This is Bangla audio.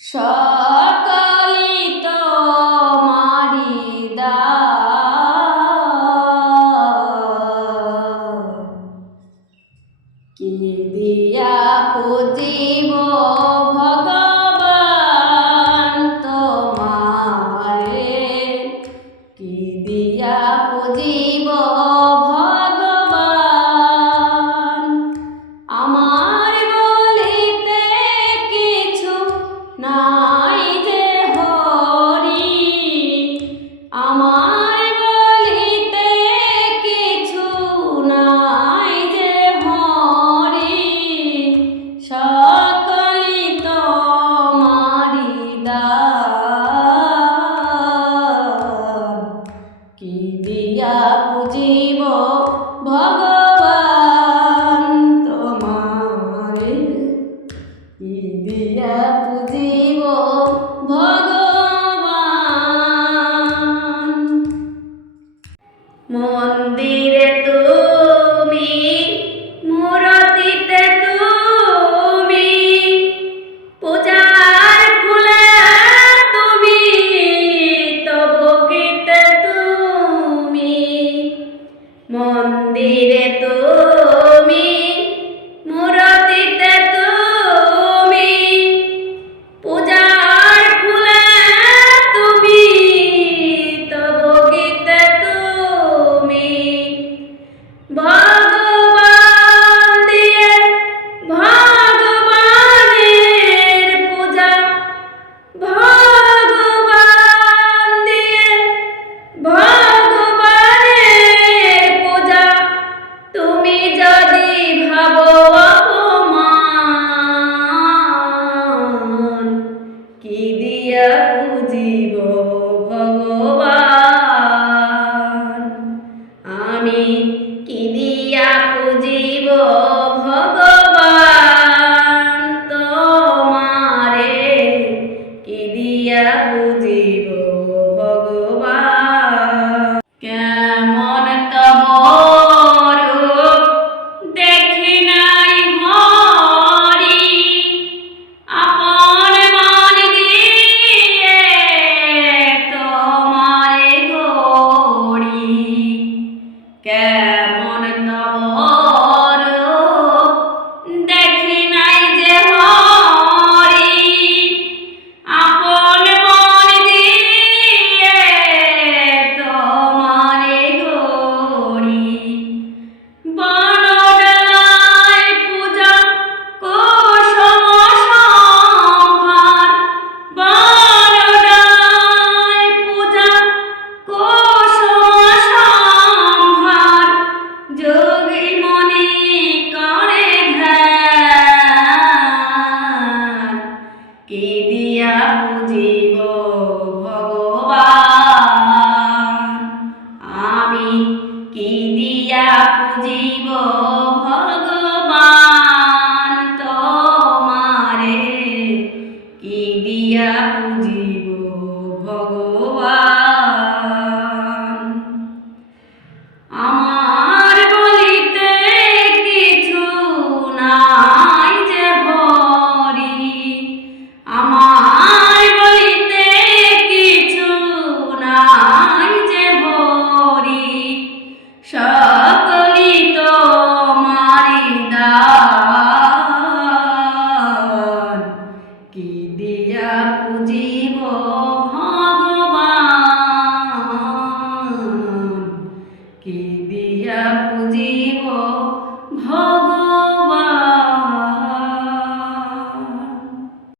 সকালি তো দিয়া পুজিব মন্দিরে তো আমি কি দিয়া পুজিব ভগবান? তোমারে কি দিয়া পুজিব জীব ভগবান তোমারে কি দিয়া পুজি